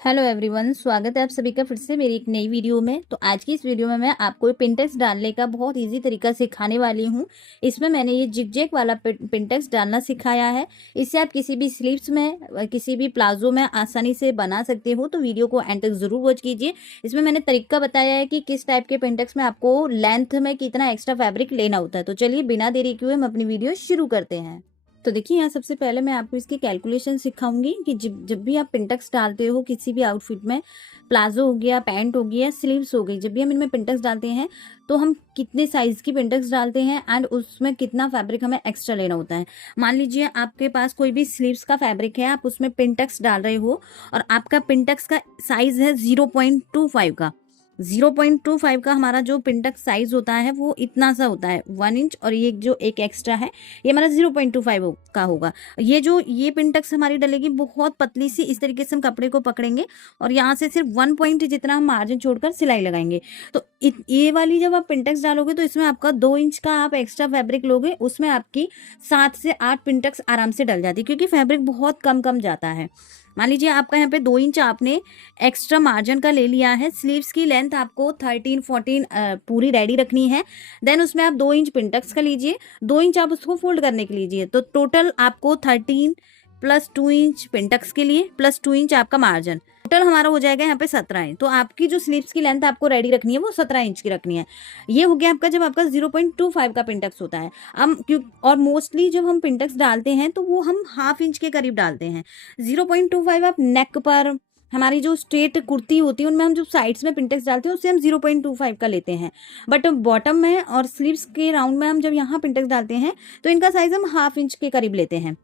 Hello everyone, स्वागत है आप सभी का फिर से मेरी एक नई वीडियो में। तो आज की इस वीडियो में मैं आपको पिंटेक्स डालने का बहुत इजी तरीका सिखाने वाली हूँ। इसमें मैंने ये जिगजैग वाला पिंटेक्स डालना सिखाया है। इससे आप किसी भी स्लीव्स में, किसी भी प्लाजो में आसानी से बना सकते हो। तो वीडियो को एंड तक जरूर वॉच कीजिए। इसमें मैंने तरीका बताया है कि किस टाइप के पिंटेक्स में आपको लेंथ में कितना एक्स्ट्रा फैब्रिक लेना होता है। तो चलिए बिना देरी किए हम अपनी वीडियो शुरू करते हैं। तो देखिए, यहाँ सबसे पहले मैं आपको इसकी कैलकुलेशन सिखाऊंगी कि जब जब भी आप पिंटेक्स डालते हो किसी भी आउटफिट में, प्लाजो हो गया, पैंट हो गया, स्लीव्स हो गई, जब भी हम इनमें पिंटेक्स डालते हैं तो हम कितने साइज की पिंटेक्स डालते हैं एंड उसमें कितना फैब्रिक हमें एक्स्ट्रा लेना होता है। मान लीजिए आपके पास कोई भी स्लीव्स का फैब्रिक है, आप उसमें पिंटेक्स डाल रहे हो और आपका पिंटेक्स का साइज है 0.25 का। 0.25 का हमारा जो पिंटेक्स साइज होता है वो इतना सा होता है, 1 इंच। और ये जो एक एक्स्ट्रा है ये हमारा 0.25 का होगा। ये पिंटेक्स हमारी डलेगी बहुत पतली सी। इस तरीके से हम कपड़े को पकड़ेंगे और यहाँ से सिर्फ 1 पॉइंट जितना हम मार्जिन छोड़कर सिलाई लगाएंगे। तो ये वाली जब आप पिंटेक्स डालोगे तो इसमें आपका 2 इंच का आप एक्स्ट्रा फैब्रिक लोगे, उसमें आपकी 7 से 8 पिंटेक्स आराम से डल जाती है, क्योंकि फैब्रिक बहुत कम कम जाता है। मान लीजिए आपका यहाँ पे 2 इंच आपने एक्स्ट्रा मार्जिन का ले लिया है। स्लीव्स की लेंथ आपको 13-14 पूरी रेडी रखनी है। देन उसमें आप 2 इंच पिंटेक्स का लीजिए, 2 इंच आप उसको फोल्ड करने के लीजिए। तो टोटल आपको 13 प्लस 2 इंच पिंटेक्स के लिए प्लस 2 इंच आपका मार्जिन, टोटल हमारा हो जाएगा यहाँ पे 17 इंच। तो आपकी जो स्लीव्स की लेंथ आपको रेडी रखनी है वो 17 इंच की रखनी है। ये हो गया आपका जब आपका 0.25 का पिंटेक्स होता है। अब और मोस्टली जब हम पिंटेक्स डालते हैं तो वो हम हाफ इंच के करीब डालते हैं। 0.25 आप नेक पर, हमारी जो स्ट्रेट कुर्ती होती है उनमें हम जो साइड्स में पिंटेक्स डालते हैं उससे हम 0.25 का लेते हैं। बट बॉटम में और स्लीव्स के राउंड में हम जब यहाँ पिंटेक्स डालते हैं तो इनका साइज हम हाफ इंच के करीब लेते हैं।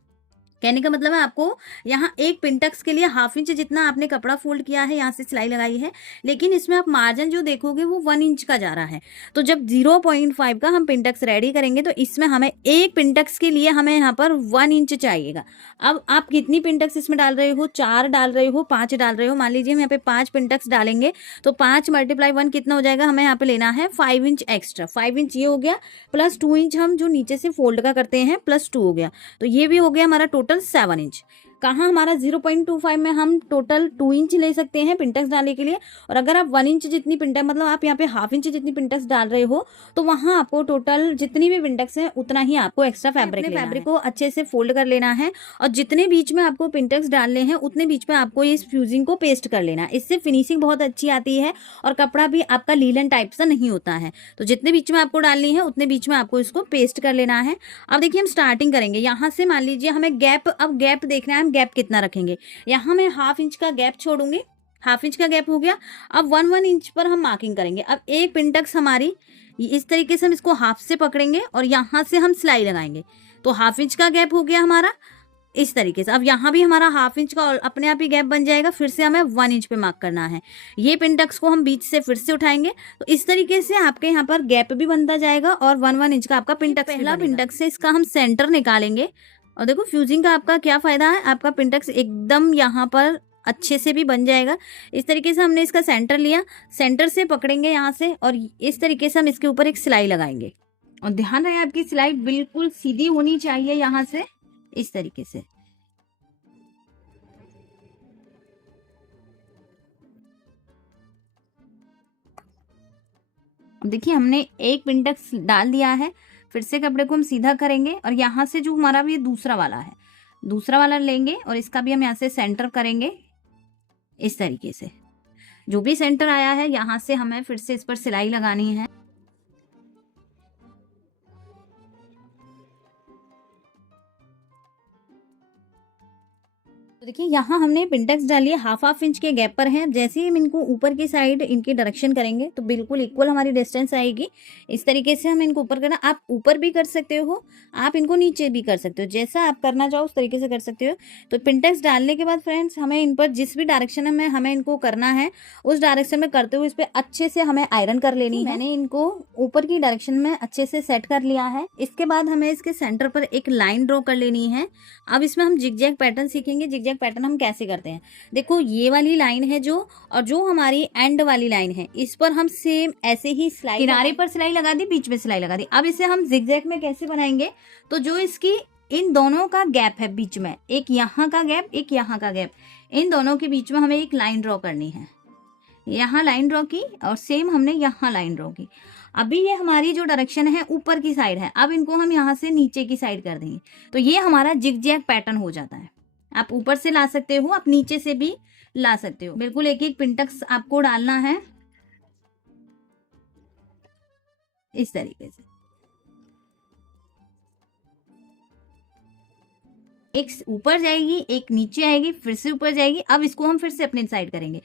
कहने का मतलब है आपको यहाँ एक पिंटेक्स के लिए हाफ इंच जितना आपने कपड़ा फोल्ड किया है, यहाँ से सिलाई लगाई है, लेकिन इसमें आप मार्जिन जो देखोगे वो 1 इंच का जा रहा है। तो जब 0.5 का हम पिंटेक्स रेडी करेंगे तो इसमें हमें एक पिंटेक्स के लिए हमें यहाँ पर 1 इंच चाहिएगा। अब आप कितनी पिंटेक्स इसमें डाल रहे हो, 4 डाल रहे हो, 5 डाल रहे हो। मान लीजिए हम यहाँ पे 5 पिंटेक्स डालेंगे तो 5 × 1 कितना हो जाएगा, हमें यहाँ पे लेना है 5 इंच एक्स्ट्रा। 5 इंच ये हो गया, प्लस 2 इंच हम जो नीचे से फोल्ड का करते हैं, प्लस 2 हो गया। तो ये भी हो गया हमारा टोटल 7 इंच। कहाँ हमारा 0.25 में हम टोटल 2 इंच ले सकते हैं पिंटेक्स डालने के लिए। और अगर आप 1 इंच जितनी पिंटेक्स, मतलब आप यहाँ पे हाफ इंच जितनी पिंटेक्स डाल रहे हो, तो वहां आपको टोटल जितनी भी पिंटेक्स है उतना ही आपको एक्स्ट्रा फैब्रिक को अच्छे से फोल्ड कर लेना है। और जितने बीच में आपको पिंटेक्स डालने हैं उतने बीच में आपको इस फ्यूजिंग को पेस्ट कर लेना है। इससे फिनिशिंग बहुत अच्छी आती है और कपड़ा भी आपका लीलन टाइप सा नहीं होता है। तो जितने बीच में आपको डालनी है उतने बीच में आपको इसको पेस्ट कर लेना है। अब देखिए हम स्टार्टिंग करेंगे यहाँ से। मान लीजिए हमें गैप, अब गैप देखना है, हम गैप कितना रखेंगे। यहाँ मैं हाफ इंच का गैप छोड़ूंगी, हाफ इंच का गैप हो गया। अब 1 इंच पर हम मार्किंग करेंगे। अब एक पिंटेक्स हमारी इस तरीके से हम इसको हाफ से पकड़ेंगे और यहाँ से हम सिलाई लगाएंगे। तो हाफ इंच का गैप हो गया हमारा इस तरीके से। अब यहाँ भी हमारा हाफ इंच का अपने आप ही गैप बन जाएगा। फिर से हमें 1 इंच पे मार्क करना है। ये पिंटेक्स को हम बीच से फिर से उठाएंगे। तो इस तरीके से आपके यहाँ पर गैप भी बनता जाएगा और 1 इंच का आपका पिंटेक्स, पहला पिंटेक्स से इसका हम सेंटर निकालेंगे। और देखो फ्यूजिंग का आपका क्या फायदा है, आपका पिंटेक्स एकदम यहाँ पर अच्छे से भी बन जाएगा। इस तरीके से हमने इसका सेंटर लिया, सेंटर से पकड़ेंगे यहाँ से और इस तरीके से हम इसके ऊपर एक सिलाई लगाएंगे। और ध्यान रहे आपकी सिलाई बिल्कुल सीधी होनी चाहिए, यहाँ से इस तरीके से। देखिए हमने एक पिंटेक्स डाल दिया है। फिर से कपड़े को हम सीधा करेंगे और यहाँ से जो हमारा भी दूसरा वाला है, दूसरा वाला लेंगे और इसका भी हम यहाँ से सेंटर करेंगे इस तरीके से। जो भी सेंटर आया है यहाँ से हमें फिर से इस पर सिलाई लगानी है। तो देखिए यहाँ हमने पिंटेक्स डाली है, हाफ इंच के गैप पर है। जैसे ही हम इनको ऊपर की साइड इनकी डायरेक्शन करेंगे तो बिल्कुल इक्वल हमारी डिस्टेंस आएगी। इस तरीके से हम इनको ऊपर करना, आप ऊपर भी कर सकते हो, आप इनको नीचे भी कर सकते हो, जैसा आप करना चाहो उस तरीके से कर सकते हो। तो पिंटेक्स डालने के बाद फ्रेंड्स हमें इन पर जिस भी डायरेक्शन में हमें इनको करना है उस डायरेक्शन में करते हुए इस पर अच्छे से हमें आयरन कर लेनी है। मैंने इनको ऊपर की डायरेक्शन में अच्छे से सेट कर लिया है। इसके बाद हमें इसके सेंटर पर एक लाइन ड्रॉ कर लेनी है। अब इसमें हम जिगजैग पैटर्न सीखेंगे। जिगजैग पैटर्न हम कैसे करते हैं, देखो ये वाली लाइन है जो, और जो हमारी एंड वाली लाइन है इस पर हम सेम ऐसे ही सिलाई, किनारे पर सिलाई लगा दी, बीच में सिलाई लगा दी। अब इसे हम जिगजैग में कैसे बनाएंगे, तो जो इसकी इन दोनों का गैप है बीच में, एक यहाँ का गैप, एक यहाँ का गैप, इन दोनों के बीच में हमें एक लाइन ड्रॉ करनी है। यहाँ लाइन ड्रॉ की और सेम हमने यहाँ लाइन ड्रॉ की। अभी ये हमारी जो डायरेक्शन है ऊपर की साइड है, अब इनको हम यहाँ से नीचे की साइड कर देंगे तो ये हमारा जिगजैग पैटर्न हो जाता है। आप ऊपर से ला सकते हो, आप नीचे से भी ला सकते हो। बिल्कुल एक एक पिंटक्स आपको डालना है इस तरीके से। एक ऊपर जाएगी, एक नीचे आएगी, फिर से ऊपर जाएगी। अब इसको हम फिर से अपने साइड करेंगे।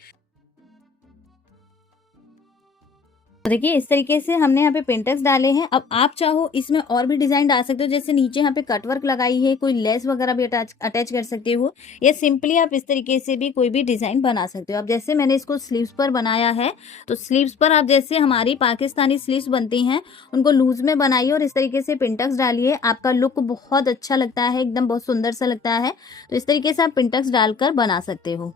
तो देखिए इस तरीके से हमने यहाँ पे पिंटक्स डाले हैं। अब आप चाहो इसमें और भी डिजाइन डाल सकते हो, जैसे नीचे यहाँ पे कटवर्क लगाई है, कोई लेस वगैरह भी अटैच कर सकते हो, या सिंपली आप इस तरीके से भी कोई भी डिजाइन बना सकते हो। अब जैसे मैंने इसको स्लीव्स पर बनाया है, तो स्लीव्स पर आप जैसे हमारी पाकिस्तानी स्लीव्स बनती हैं उनको लूज में बनाइए और इस तरीके से पिंटक्स डालिए। आपका लुक बहुत अच्छा लगता है, एकदम बहुत सुंदर सा लगता है। तो इस तरीके से आप पिंटक्स डालकर बना सकते हो।